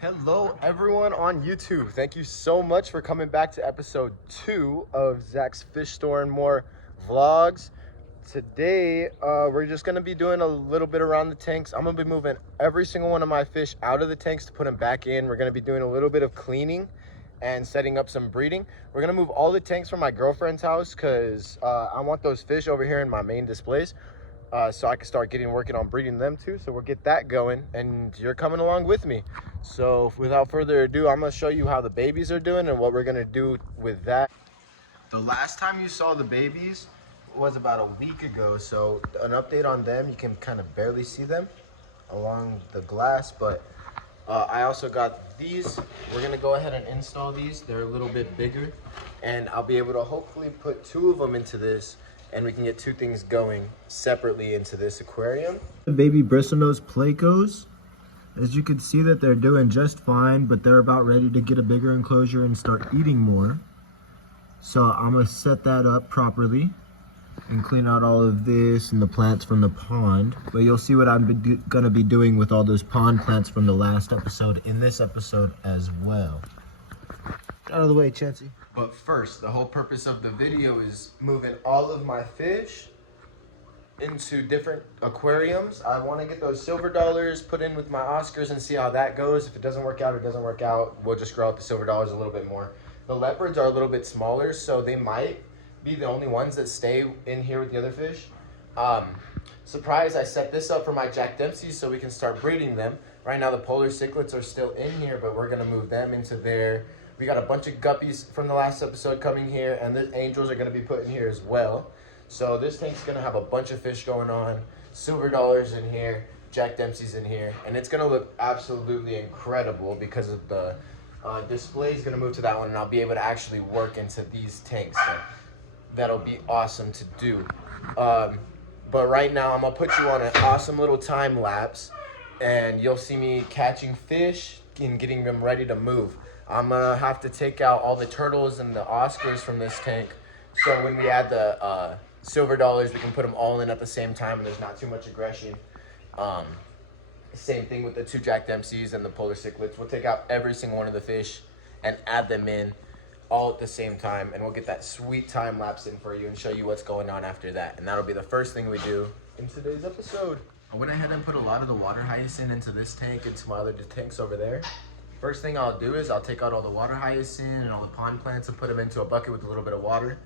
Hello everyone on YouTube. Thank you so much for coming back to episode 2 of Zach's Fish Store and More vlogs. Today, we're just gonna be doing a little bit around the tanks. I'm gonna be moving every single one of my fish out of the tanks to put them back in. We're gonna be doing a little bit of cleaning and setting up some breeding. We're gonna move all the tanks from my girlfriend's house because I want those fish over here in my main displays. So I can start working on breeding them too. So we'll get that going, and you're coming along with me. So without further ado, I'm gonna show you how the babies are doing and what we're gonna do with that. The last time you saw the babies was about a week ago. So an update on them, you can kind of barely see them along the glass, but I also got these. We're gonna go ahead and install these. They're a little bit bigger, and I'll be able to hopefully put 2 of them into this, and we can get 2 things going separately into this aquarium. The baby bristlenose plecos, as you can see that they're doing just fine, but they're about ready to get a bigger enclosure and start eating more. So I'm gonna set that up properly and clean out all of this and the plants from the pond. But you'll see what I'm gonna be doing with all those pond plants from the last episode in this episode as well. Get out of the way, Chansey. But first, the whole purpose of the video is moving all of my fish into different aquariums. I want to get those silver dollars put in with my Oscars and see how that goes. If it doesn't work out, it doesn't work out. We'll just grow out the silver dollars a little bit more. The leopards are a little bit smaller, so they might be the only ones that stay in here with the other fish. Surprise, I set this up for my Jack Dempseys so we can start breeding them. Right now the polar cichlids are still in here, but we're gonna move them into there. We got a bunch of guppies from the last episode coming here, and the angels are gonna be put in here as well. So this tank's gonna have a bunch of fish going on, silver dollars in here, Jack Dempsey's in here, and it's gonna look absolutely incredible because of the display is gonna move to that one, and I'll be able to actually work into these tanks. So that'll be awesome to do. But right now I'm gonna put you on an awesome little time lapse, and you'll see me catching fish and getting them ready to move. I'm gonna have to take out all the turtles and the Oscars from this tank, so when we add the silver dollars, we can put them all in at the same time and there's not too much aggression. Same thing with the 2 Jack Dempseys and the polar cichlids. We'll take out every single one of the fish and add them in all at the same time, and we'll get that sweet time lapse in for you and show you what's going on after that. And that'll be the first thing we do in today's episode. I went ahead and put a lot of the water hyacinth into this tank and some other tanks over there. First thing I'll do is I'll take out all the water hyacinth and all the pond plants and put them into a bucket with a little bit of water,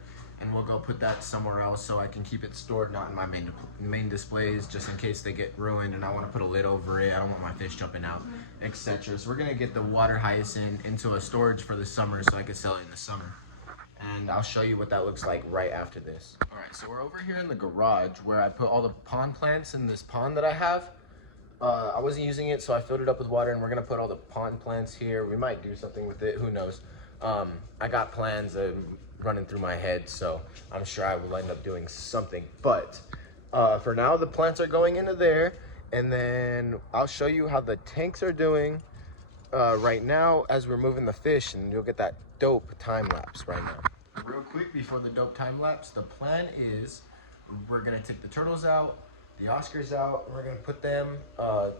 and we'll go put that somewhere else so I can keep it stored, not in my main displays, just in case they get ruined and I want to put a lid over it. I don't want my fish jumping out, etc. So we're gonna get the water hyacinth into a storage for the summer so I can sell it in the summer, and I'll show you what that looks like right after this. All right, so we're over here in the garage where I put all the pond plants in this pond that I have. I wasn't using it, so I filled it up with water, and we're gonna put all the pond plants here. We might do something with it, who knows. I got plans running through my head, so I'm sure I will end up doing something. But for now, the plants are going into there, and then I'll show you how the tanks are doing right now as we're moving the fish, and you'll get that dope time lapse right now. Real quick before the dope time lapse, the plan is we're gonna take the turtles out, the Oscars out, and we're gonna put them,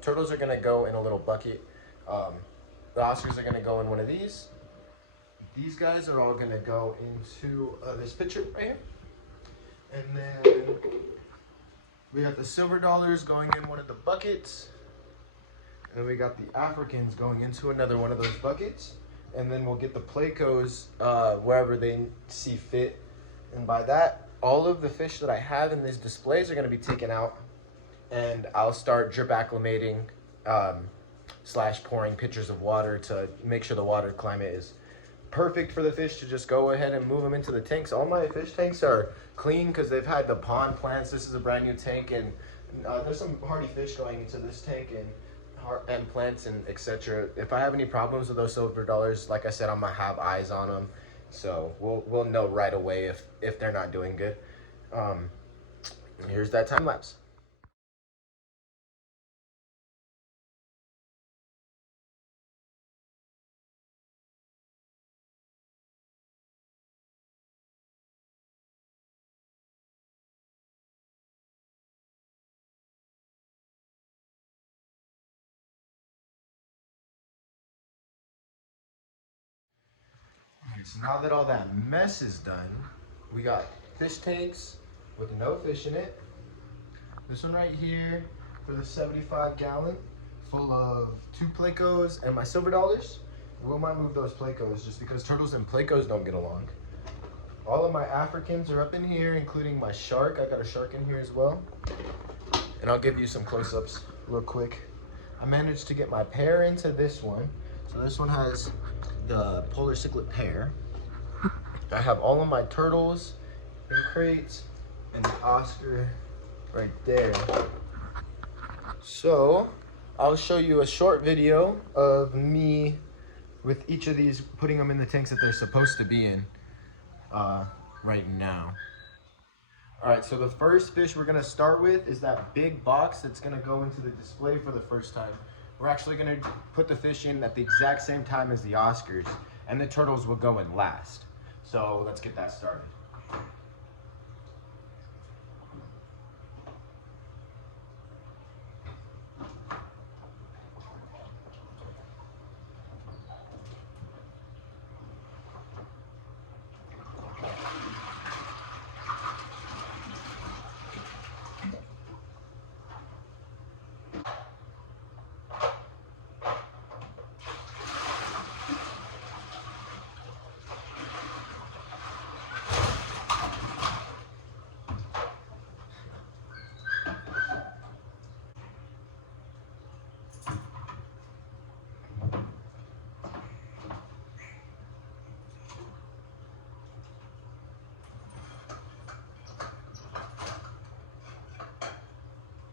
turtles are gonna go in a little bucket. The Oscars are gonna go in one of these. These guys are all gonna go into this pitcher right here. And then we got the silver dollars going in one of the buckets. And then we got the Africans going into another one of those buckets. And then we'll get the plecos wherever they see fit. And by that, all of the fish that I have in these displays are gonna be taken out, and I'll start drip acclimating / pouring pitchers of water to make sure the water climate is perfect for the fish to just go ahead and move them into the tanks. All my fish tanks are clean because they've had the pond plants. This is a brand new tank, and there's some hardy fish going into this tank, and plants and etc. If I have any problems with those silver dollars, like I said, I'm gonna have eyes on them, so we'll know right away if they're not doing good. Here's that time lapse. So now that all that mess is done, we got fish tanks with no fish in it. This one right here for the 75-gallon, full of 2 Plecos and my silver dollars. We might move those Plecos just because turtles and Plecos don't get along. All of my Africans are up in here, including my shark. I got a shark in here as well. And I'll give you some close-ups real quick. I managed to get my pair into this one. So this one has the polar cichlid pair. I have all of my turtles in crates and the Oscar right there. So I'll show you a short video of me with each of these, putting them in the tanks that they're supposed to be in right now. All right, so the first fish we're gonna start with is that big box that's gonna go into the display for the first time. We're actually gonna put the fish in at the exact same time as the Oscars, and the turtles will go in last. So let's get that started.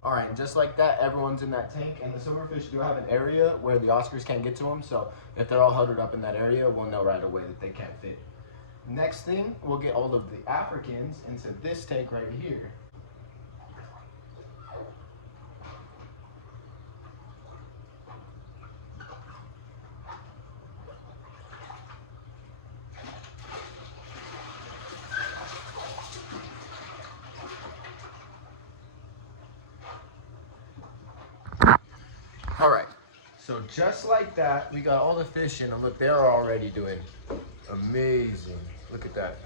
All right, just like that, everyone's in that tank, and the silverfish do have an area where the Oscars can't get to them, so if they're all huddled up in that area, we'll know right away that they can't fit. Next thing, we'll get all of the Africans into this tank right here. All right, so just like that, we got all the fish in, and look, they're already doing amazing. Look at that.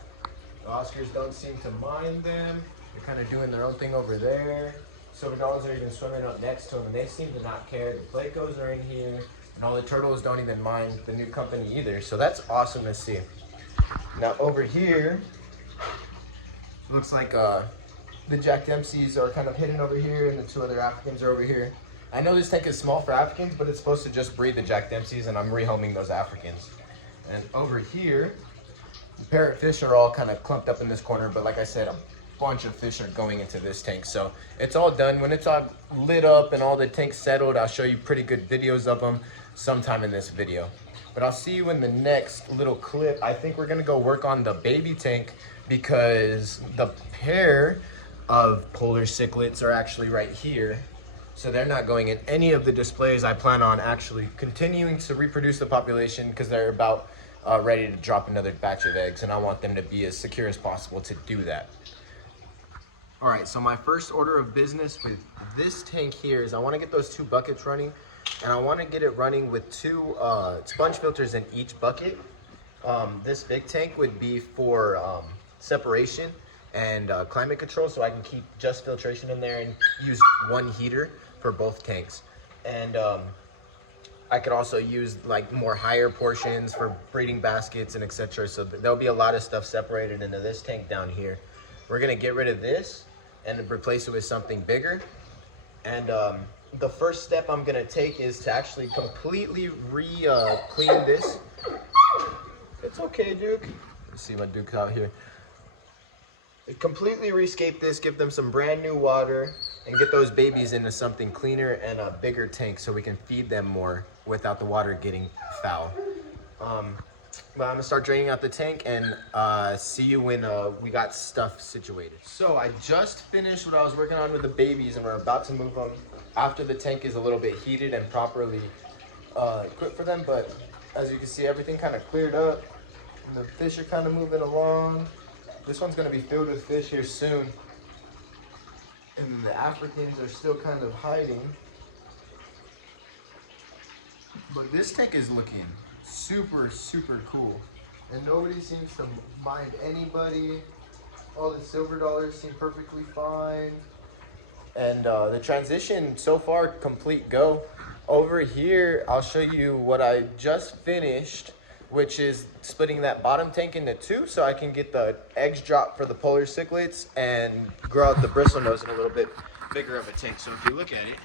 The Oscars don't seem to mind them. They're kind of doing their own thing over there. Silver dollars are even swimming up next to them, and they seem to not care. The Plecos are in here, and all the turtles don't even mind the new company either. So that's awesome to see. Now over here, looks like the Jack Dempseys are kind of hidden over here, and the 2 other Africans are over here. I know this tank is small for Africans, but it's supposed to just breed the Jack Dempseys, and I'm rehoming those Africans. And over here, the parrotfish are all kind of clumped up in this corner, but like I said, a bunch of fish are going into this tank. So it's all done. When it's all lit up and all the tanks settled, I'll show you pretty good videos of them sometime in this video. But I'll see you in the next little clip. I think we're gonna go work on the baby tank because the pair of polar cichlids are actually right here. So they're not going in any of the displays. I plan on actually continuing to reproduce the population because they're about ready to drop another batch of eggs, and I want them to be as secure as possible to do that. All right, so my first order of business with this tank here is I want to get those 2 buckets running, and I want to get it running with 2 sponge filters in each bucket. This big tank would be for separation and climate control, so I can keep just filtration in there and use 1 heater for both tanks. And I could also use like more higher portions for breeding baskets and etc. So there'll be a lot of stuff separated into this tank down here. We're gonna get rid of this and replace it with something bigger. And the first step I'm gonna take is to actually completely clean this. It's okay, Duke. Let's see my Duke out here. Completely rescape this, give them some brand new water, and get those babies into something cleaner and a bigger tank so we can feed them more without the water getting foul. But I'm gonna start draining out the tank and see you when we got stuff situated. So I just finished what I was working on with the babies, and we're about to move them after the tank is a little bit heated and properly equipped for them. But as you can see, everything kind of cleared up, and the fish are kind of moving along. This one's gonna be filled with fish here soon. And the Africans are still kind of hiding. But this tank is looking super, super cool. and nobody seems to mind anybody. All the silver dollars seem perfectly fine. And the transition so far, complete go. Over here, I'll show you what I just finished, which is splitting that bottom tank into two so I can get the eggs dropped for the polar cichlids and grow out the bristlenose in a little bit bigger of a tank. So if you look at it,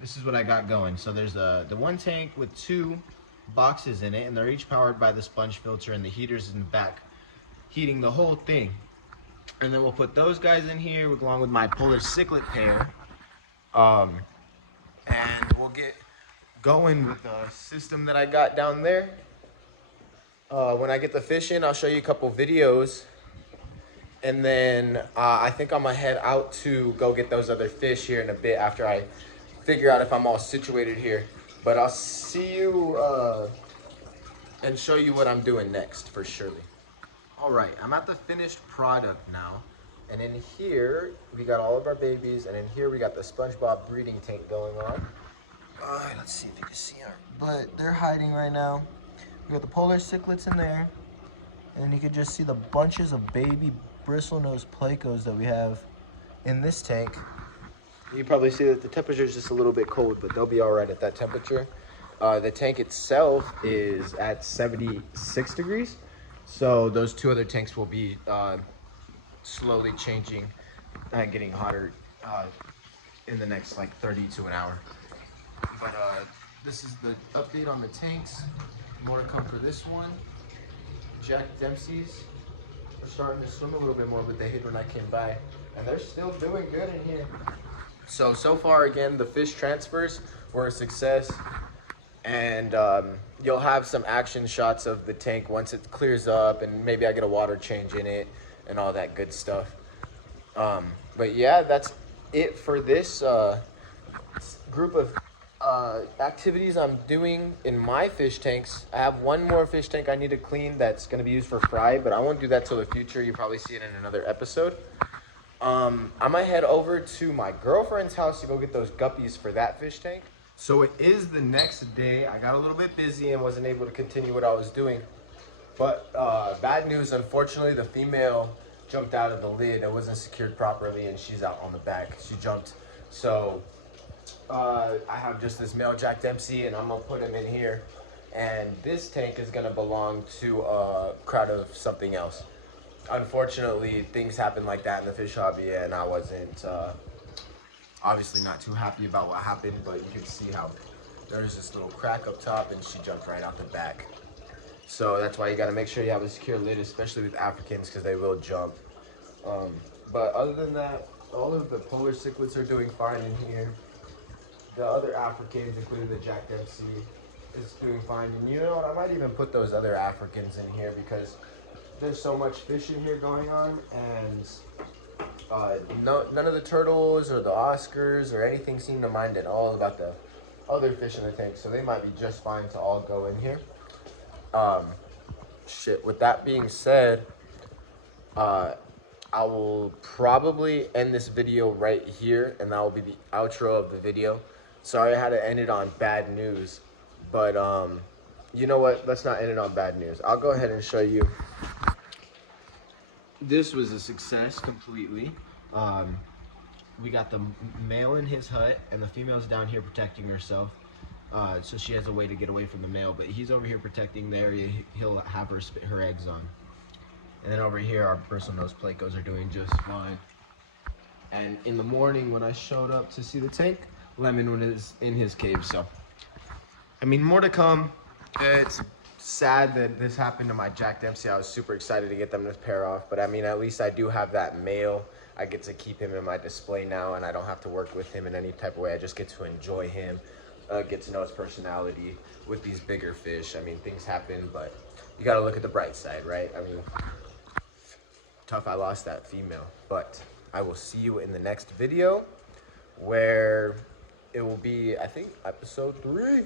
this is what I got going. So there's the one tank with two boxes in it, and they're each powered by the sponge filter, and the heaters in the back heating the whole thing. And then we'll put those guys in here along with my polar cichlid pair. And we'll get going with the system that I got down there. When I get the fish in, I'll show you a couple videos. And then I think I'm gonna head out to go get those other fish here in a bit after I figure out if I'm all situated here. But I'll see you and show you what I'm doing next for surely. All right, I'm at the finished product now. And in here, we got all of our babies, and in here we got the SpongeBob breeding tank going on. All right, let's see if you can see our butt. They're hiding right now. We got the polar cichlids in there, and you can just see the bunches of baby bristlenose plecos that we have in this tank. You probably see that the temperature is just a little bit cold, but they'll be all right at that temperature. The tank itself is at 76 degrees. So those two other tanks will be slowly changing and getting hotter in the next like 30 to an hour. But this is the update on the tanks. More to come for this one. Jack Dempsey's are starting to swim a little bit more, but they hid when I came by. And they're still doing good in here. So far, again, the fish transfers were a success. And you'll have some action shots of the tank once it clears up, and maybe I get a water change in it and all that good stuff. But yeah, that's it for this group of activities I'm doing in my fish tanks. I have one more fish tank I need to clean that's going to be used for fry, but I won't do that till the future. You'll probably see it in another episode. I'm gonna head over to my girlfriend's house to go get those guppies for that fish tank. So it is the next day. I got a little bit busy and wasn't able to continue what I was doing. But bad news, unfortunately, the female jumped out of the lid. It wasn't secured properly, and she's out on the back. She jumped. So I have just this male Jack Dempsey, and I'm gonna put him in here. And this tank is gonna belong to a crowd of something else. Unfortunately, things happen like that in the fish hobby, and I wasn't obviously not too happy about what happened, but you can see how there's this little crack up top, and she jumped right out the back. So that's why you got to make sure you have a secure lid, especially with Africans, because they will jump. But other than that, all of the polar cichlids are doing fine in here. The other Africans, including the Jack Dempsey, is doing fine. And you know what? I might even put those other Africans in here because there's so much fish in here going on, and none of the turtles or the Oscars or anything seem to mind at all about the other fish in the tank, so they might be just fine to all go in here. With that being said, I will probably end this video right here, and that will be the outro of the video. Sorry I had to end it on bad news, but you know what? Let's not end it on bad news. I'll go ahead and show you. This was a success completely. We got the male in his hut, and the female's down here protecting herself. So she has a way to get away from the male, but he's over here protecting the area he'll have her spit her eggs on. And then over here, our bristlenose plecos are doing just fine. And in the morning, when I showed up to see the tank, Lemon was in his cave. So, I mean, more to come. It's sad that this happened to my Jack Dempsey. I was super excited to get them to pair off, but I mean, at least I do have that male. I get to keep him in my display now, and I don't have to work with him in any type of way. I just get to enjoy him, get to know his personality with these bigger fish. I mean, things happen, but you got to look at the bright side, right? I mean, tough I lost that female, but I will see you in the next video where it will be, I think, episode 3.